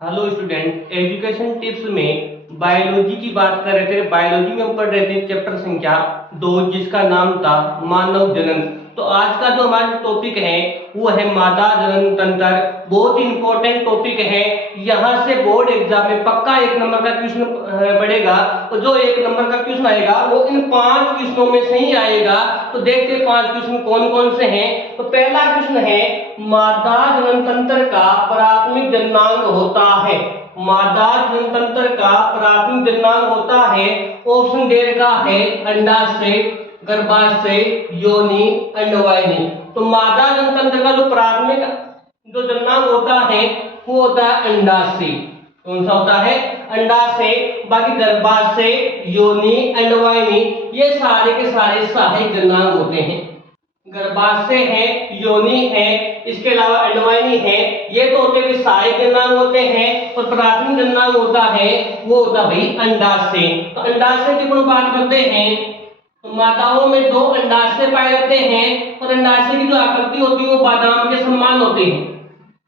Hello student, education tips में biology की बात कर रहे थे। बायोलॉजी में हम पढ़ रहे थे चैप्टर संख्या 2 जिसका नाम था मानव जनन। तो आज का जो हमारा टॉपिक है वो है मादा जनन तंत्र। बहुत इंपॉर्टेंट टॉपिक है। यहाँ से बोर्ड एग्जाम में पक्का 1 नंबर का क्वेश्चन पड़ेगा। तो जो 1 नंबर का क्वेश्चन आएगा वो इन 5 क्वेश्चनों में से ही आएगा। तो देखते हैं 5 क्वेश्चन कौन कौन से हैं। तो पहला क्वेश्चन है, मादा जनन तंत्र का प्राथमिक जननांग होता है। मादा जनन तंत्र का प्राथमिक जननांग होता है। ऑप्शन दे रखा है अंडाशय, गर्भाशय, योनि, अंडवाहिनी। तो मादा जनन तंत्र का जो प्राथमिक जो जननांग होता है वो होता है अंडाशय। कौन सा होता है? अंडाशय। बाकी गर्भाशय, योनि, अंडवाहिनी ये सारे के सारे सहायक जननांग होते हैं। गर्भाशय है, योनि है, इसके अलावा अंडवाहिनी है, ये तो होते हैं सहायक जननांग होते हैं। और प्राथमिक जननांग होता है वो होता भाई अंडाशय। तो अंडाशय की अपन बात करते हैं तो माताओं में 2 अंडाशय पाए जाते हैं। और अंडाशय की जो आकृति होती है वो बादाम के समान होती है।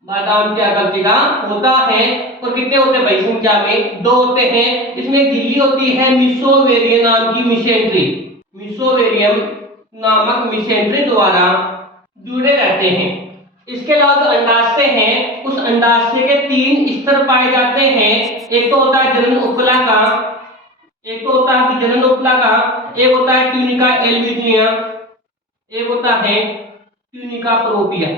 बादाम की आकृति का होता है। और कितने होते हैं भाई? संख्या में 2 होते हैं। इसमें झिल्ली होती है मीसोवेरियम नाम की मिसेंट्री। मीसोवेरियम नामक मिसेंट्री द्वारा जुड़े रहते हैं। इसके अलावा जो अंडाशय है उस अंडाशय के 3 स्तर पाए जाते हैं। एक तो होता है जनन उपकला का, एक तो होता है जनन उपकला का, एक होता है ट्यूनिका एल्बुजिना, एक होता है ट्यूनिका प्रोपिया।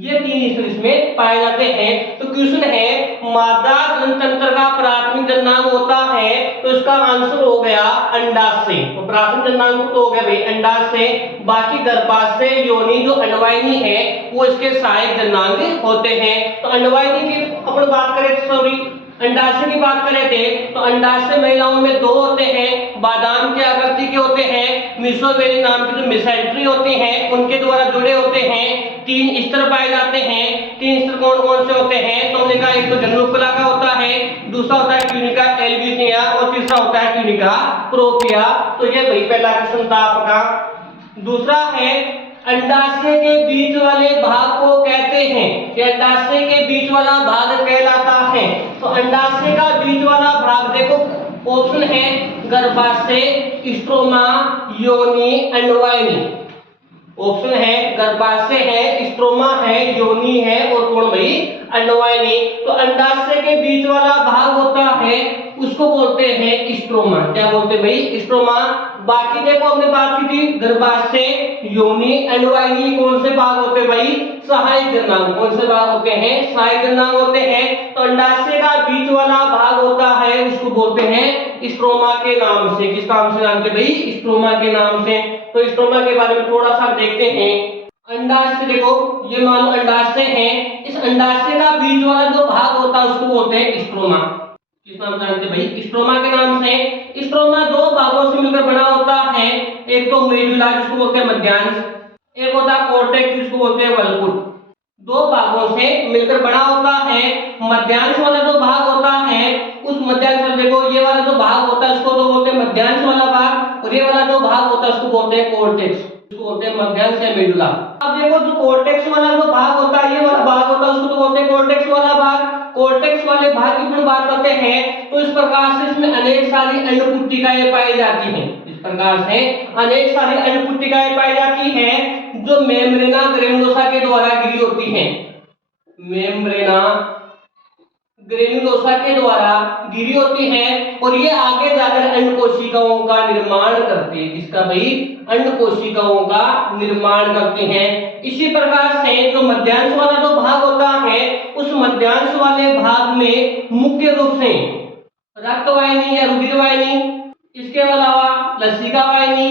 ये 3 स्तर इसमें पाए जाते हैं। तो क्वेश्चन है मादा जनन तंत्र का प्राथमिक जननांग होता है तो इसका आंसर हो गया अंडाशय। तो प्राथमिक जननांग तो हो गया भाई अंडाशय। बाकी गर्भाशय, योनि जो अंडवाहिनी है वो इसके सहायक जननांग होते हैं। तो अंडवाहिनी की अपन बात करें, सॉरी अंडाशय की बात करें थे तो अंडाशय महिलाओं में 2 होते हैं। बादाम के आकृति के होते हैं। मीसोवेरियम नाम की जो मिसेंट्री होती है उनके द्वारा जुड़े होते हैं। 3 स्तर पाए जाते हैं। 3 स्तर कौन कौन से होते हैं? तो हमने कहा एक तो जनन उपकला का होता है, दूसरा होता है ट्यूनिका एल्बुजिना और तीसरा होता है ट्यूनिका प्रोपिया। तो ये भाई पहला क्वेश्चन था आपका। दूसरा है अंडाशय के बीच वाले भाग को कहते हैं कि अंडाशय के बीच वाला भाग कहलाता है। तो अंडाशय का बीच वाला भाग देखो, ऑप्शन है गर्भाशय, स्ट्रोमा, योनि, अंडवाहिनी। ऑप्शन है गर्भाशय है, स्ट्रोमा है, योनि है और कौन भाई? अंडवाहिनी। तो अंडाशय के बीच वाला भाग होता है उसको बोलते हैं स्ट्रोमा। क्या बोलते हैं भाई? स्ट्रोमा। बाकी देखो हमने बात की थी गर्भाशय, योनि, अंडवाहिनी कौन से भाग होते हैं भाई? सहायक जननांग। कौन से भाग होते हैं? सहायक जननांग होते हैं। तो अंडाशय का बीच वाला भाग होता है उसको बोलते हैं स्ट्रोमा के नाम से। किस नाम से जानते भाई? स्ट्रोमा के नाम से। तो स्ट्रोमा के बारे में थोड़ा सा देखते हैं। अंडाशय देखो, ये मान लो अंडाशय है, इस अंडाशय का बीच वाला जो भाग होता है उसको बोलते हैं स्ट्रोमा। किस नाम से जानते भाई? स्ट्रोमा के नाम से। स्ट्रोमा 2 भागों से मिलकर बना होता है। एक तो मेडुला जिसको बोलते हैं मध्यांश, एक होता है कॉर्टेक्स जिसको बोलते हैं वल्कुट। 2 भागों से मिलकर बना होता है। मध्यांश वाला जो भाग होता है उस मध्यांश वाले देखो, ये वाला जो भाग होता है उसको तो बोलते हैं मध्यांश वाला भाग, और ये वाला जो भाग होता है उसको बोलते हैं कॉर्टेक्स, इसको बोलते हैं मध्यांश या मेडुला। अब देखो जो कॉर्टेक्स वाला जो भाग होता है, ये वाला भाग होता है उसको तो बोलते हैं कॉर्टेक्स वाला भाग। कॉर्टेक्स वाले भाग की हम बात करते हैं तो इस प्रकार से इसमें अनेक सारी अंडपुट्टिकाएं पाई जाती हैं। इस प्रकार से अनेक सारी अंडपुट्टिकाएं पाई जाती हैं जो मेम्ब्रेना ग्रेनुलोसा के द्वारा घिरी होती हैं। मेम्ब्रेना ग्रेनुलोसा के द्वारा घिरी होती है और ये आगे जाकर अंड कोशिकाओं का निर्माण करती है। किसका भाई? अंड कोशिकाओं का निर्माण करती हैं। इसी प्रकार से जो मध्यांश वाला जो भाग होता है उस मध्यांश वाले भाग में मुख्य रूप से रक्तवाहिनी या रुधिरवाहिनी, इसके अलावा लसिका वाहिनी,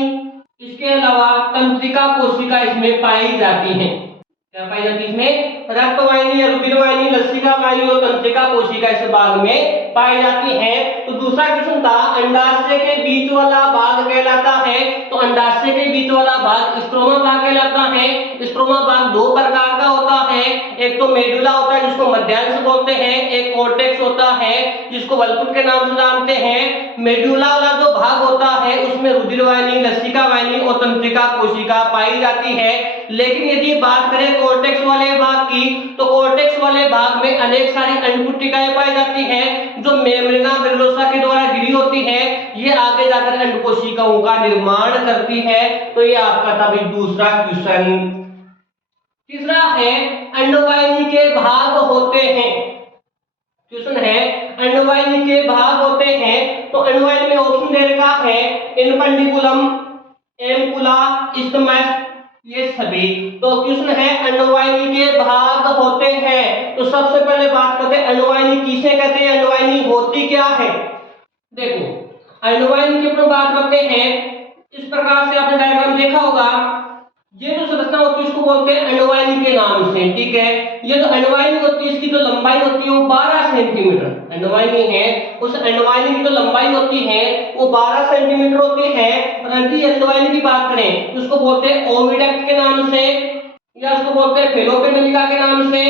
इसके अलावा तंत्रिका कोशिका इसमें पाई जाती हैं। क्या पाई जाती है इसमें? रक्तवाहिनी या रुधिरवाहिनी, लसिका वाहिनी और तंत्रिका कोशिका इस भाग में पाई जाती है। तो दूसरा क्वेश्चन था अंडाशय के बीच वाला भाग कहलाता है। तो अंडाशय के बीच वाला भाग स्ट्रोमा भाग कहलाता है। स्ट्रोमा भाग 2 प्रकार का होता है। एक तो मेडुला होता है जिसको मध्यांश बोलते हैं, एक कॉर्टेक्स होता है जिसको वल्कुट के नाम से जानते हैं। मेड्यूला वाला जो भाग होता है उसमें रुधिर वाहिनी, लसिका वाहिनी और तंत्रिका कोशिका पाई जाती है। लेकिन यदि बात करें कोर्टेक्स वाले भाग की तो कोर्टेक्स वाले भाग में अनेक सारी अंडपुटिकाएं पाई जाती हैं जो मेम्ब्रेना ग्रेनोसा के द्वारा घिरी होती है। ये आगे जाकर अंड कोशिकाओं का निर्माण करती है। तो ये आपका था भाई दूसरा क्वेश्चन। तीसरा है अंडवाहिनी के भाग होते हैं। क्वेश्चन है अंडवाहिनी के भाग होते हैं। तो अंडवाहिनी में ऑप्शन दे रखा है इनफंडिबुलम, एम्पुला, इस्थमस, ये सभी। तो क्वेश्चन है अंडवाहिनी के भाग होते हैं। तो सबसे पहले बात करते हैं अंडवाहिनी किसे कहते हैं, अंडवाहिनी होती क्या है। देखो अंडवाहिनी की अपन बात करते हैं इस प्रकार से, आपने डायग्राम देखा होगा। ये जो संरचना होती है उसको बोलते हैं अंडवाहिनी के नाम से, ठीक है। ये जो अंडवाहिनी होती है इसकी जो लंबाई होती है वो 12 सेंटीमीटर अंडवाहिनी है। उस अंडवाहिनी की जो लंबाई होती है वो 12 सेंटीमीटर होती है। परंतु अंडवाहिनी की बात करें तो उसको बोलते हैं ओविडक्ट के नाम से, या उसको बोलते हैं फैलोपियन नलिका के नाम से,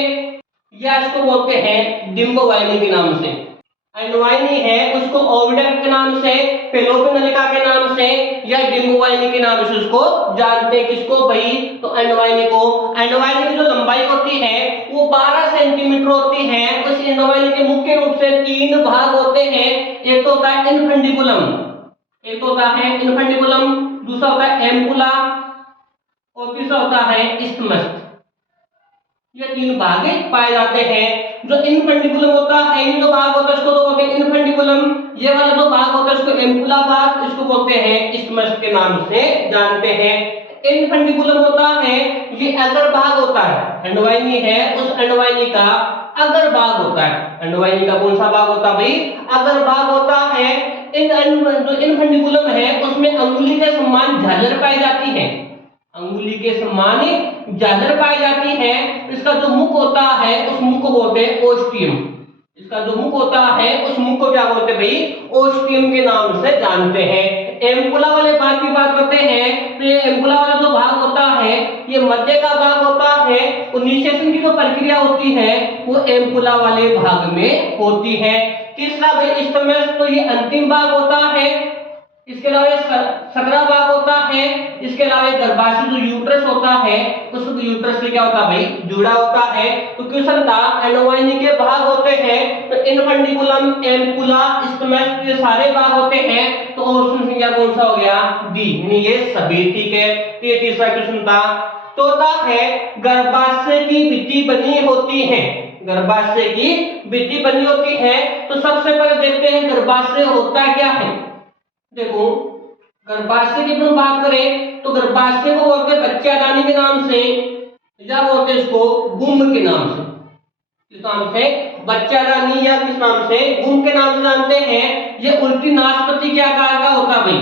या इसको बोलते हैं डिंबवाहिनी के नाम से। अंडवाहिनी है उसको ओविडक्ट के नाम से, फैलोपियन नलिका के नाम से, या डिंबवाहिनी के नाम से उसको जानते हैं। किसको भाई, तो अंडवाहिनी को। अंडवाहिनी की जो लंबाई होती है वो 12 सेंटीमीटर होती है। उस अंडवाहिनी के मुख्य रूप से 3 भाग होते हैं। एक तो होता है इनफंडिबुलम, एक तो होता है इनफंडिबुलम, दूसरा होता है एम्पुला और तीसरा होता है इस्थमस। ये 3 भाग पाए जाते हैं। जो इनफंडिबुलम होता है, ये जो भाग होता है उसको तो बोलते हैं इनफंडिबुलम। ये वाला जो भाग होता है उसको एम्पुला भाग, इसको बोलते हैं इस्थमस के नाम से जानते हैं। इनफंडिबुलम होता है ये अगर भाग होता है, अंडवाहिनी है उस अंडवाहिनी का अगर भाग होता है। अंडवाहिनी का कौन सा भाग होता है भाई, अगर भाग होता है। जो इनफंडिबुलम है उसमें अंगुली के समान झालर पाई जाती है, अंगुली के समान झालर पाई जाती है। इसका जो मुख होता है उस मुख को बोलते हैं ओस्टियम। इसका जो मुख होता है उस मुख को क्या बोलते हैं भाई, ओस्टियम के नाम से जानते हैं। एम्पुला वाले भाग की बात करते हैं तो ये एम्पुला वाला जो भाग होता है ये मध्य का भाग होता है। तो निषेचन की जो प्रक्रिया होती है वो एम्पुला वाले भाग में होती है। तीसरा भाई इस्थमस, तो ये अंतिम भाग होता है। इसके अलावा सकरा भाग होता है। इसके अलावा गर्भाशय जो यूट्रस होता है उस यूट्रस से क्या होता है भाई, जुड़ा होता है। तो क्वेश्चन था अंडवाहिनी के भाग होते हैं तो इनफंडिबुलम, एम्पुला, इस्थमस, ये सारे भाग होते हैं। तो ऑप्शन संख्या कौन सा हो गया, डी, यानी ये सभी, ठीक है। तो ये तीसरा क्वेश्चन था। चौथा है गर्भाशय की भित्ति बनी होती है, गर्भाशय की भित्ति बनी होती है। तो सबसे पहले देखते हैं गर्भाशय होता क्या है। देखो गर्भाशय की अपन बात करें तो गर्भाशय को बोलते हैं बच्चादानी के नाम से, या बोलते हैं इसको गुम्म के नाम से। किस नाम से, बच्चादानी, या किस नाम से, गुम्म के नाम से जानते हैं। ये उल्टी नाशपति के आकार का होता है भाई,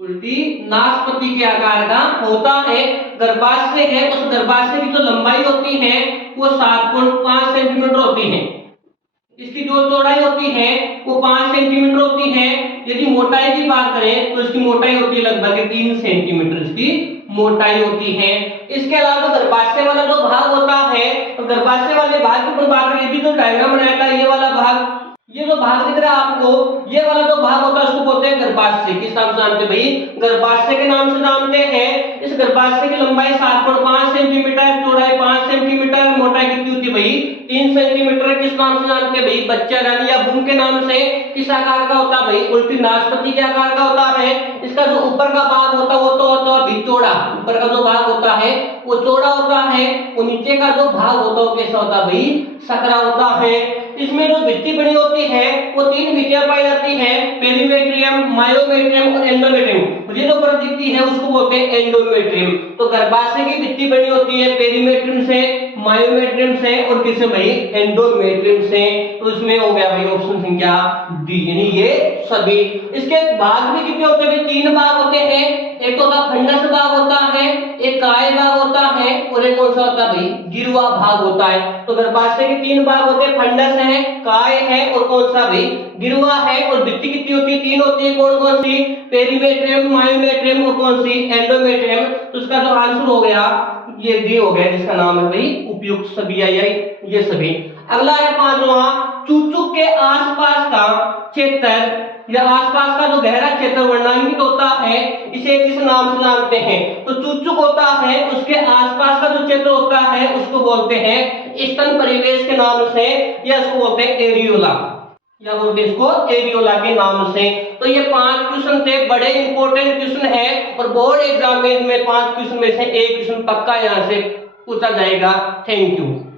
उल्टी नाशपति के आकार का होता है। गर्भाशय है उस गर्भाशय की जो लंबाई होती है वो 7.5 सेंटीमीटर होती है। इसकी जो चौड़ाई होती है वो 5 सेंटीमीटर होती है। यदि मोटाई की बात करें तो इसकी मोटाई होती है लगभग 3 सेंटीमीटर इसकी मोटाई होती है। इसके अलावा गर्भाशय वाला जो भाग होता है, तो गर्भाशय वाले भाग की बात करें, ये भी जो डायग्राम बनाया था ये वाला भाग, ये जो भाग दिख रहा है आपको, ये वाला जो भाग होता है उसको बोलते हैं गर्भाशय। किस नाम से जानते हैं भाई, गर्भाशय के नाम से जानते हैं। इस गर्भाशय की लंबाई 7.5 सेंटीमीटर, चौड़ाई 5 सेंटीमीटर, मोटाई कितनी होती है भाई 3 सेंटीमीटर। किस नाम से जानते हैं भाई, बच्चादानी या बुम के नाम से। किस आकार का होता है भाई, उल्टी नाशपति के आकार का होता है। इसका जो ऊपर का भाग होता है वो तो होता है चौड़ा, ऊपर का जो भाग होता है वो चौड़ा होता है। वो नीचे का जो भाग होता है वो कैसा होता है भाई, सकरा होता है। इसमें जो भित्ति बनी होती है वो 3 भित्तियां पाई जाती हैं, पेरीमेट्रियम, मायोमेट्रियम और एंडोमेट्रियम। ये जो परत दिखती है उसको बोलते हैं एंडोमेट्रियम। तो गर्भाशय की भित्ति बनी होती है पेरीमेट्रियम से, मायोमेट्रियम से और किससे भाई, एंडोमेट्रियम से। तो इसमें हो गया भाई ऑप्शन संख्या डी, यानी ये सभी। इसके भाग भी कितने होते हैं, 3 भाग होते हैं। एक तो फंडस भाग होता है, एक काय भाग होता है और एक कौन सा होता है भाई, गिरवा भाग होता है। तो गर्भाशय के 3 भाग होते हैं, फंडस है, काय है और कौन सा भाई, गिरवा है। और भित्ति कितनी होती है, 3 होती है। कौन कौन सी, पेरीमेट्रियम, मायोमेट्रियम और कौन सी, एंडोमेट्रियम। तो इसका जो आंसर हो गया ये डी हो गया, जिसका नाम है भाई उपयुक्त सभी, ये सभी। अगला है 5वां चूचुक के आसपास का क्षेत्र या आसपास का जो गहरा क्षेत्र वर्णनांकित होता है इसे किस नाम से जानते हैं? तो चूचुक होता है, उसके आसपास का जो क्षेत्र होता है उसको बोलते हैं स्तन परिवेश के नाम से, या इसको बोलते हैं एरियोला, या बोलते हैं इसको एरियोला के नाम से। तो ये 5 क्वेश्चन थे, बड़े इंपॉर्टेंट क्वेश्चन है और बोर्ड एग्जाम में 5 क्वेश्चन में से एक क्वेश्चन पक्का यहाँ से पूछा जाएगा। Thank you.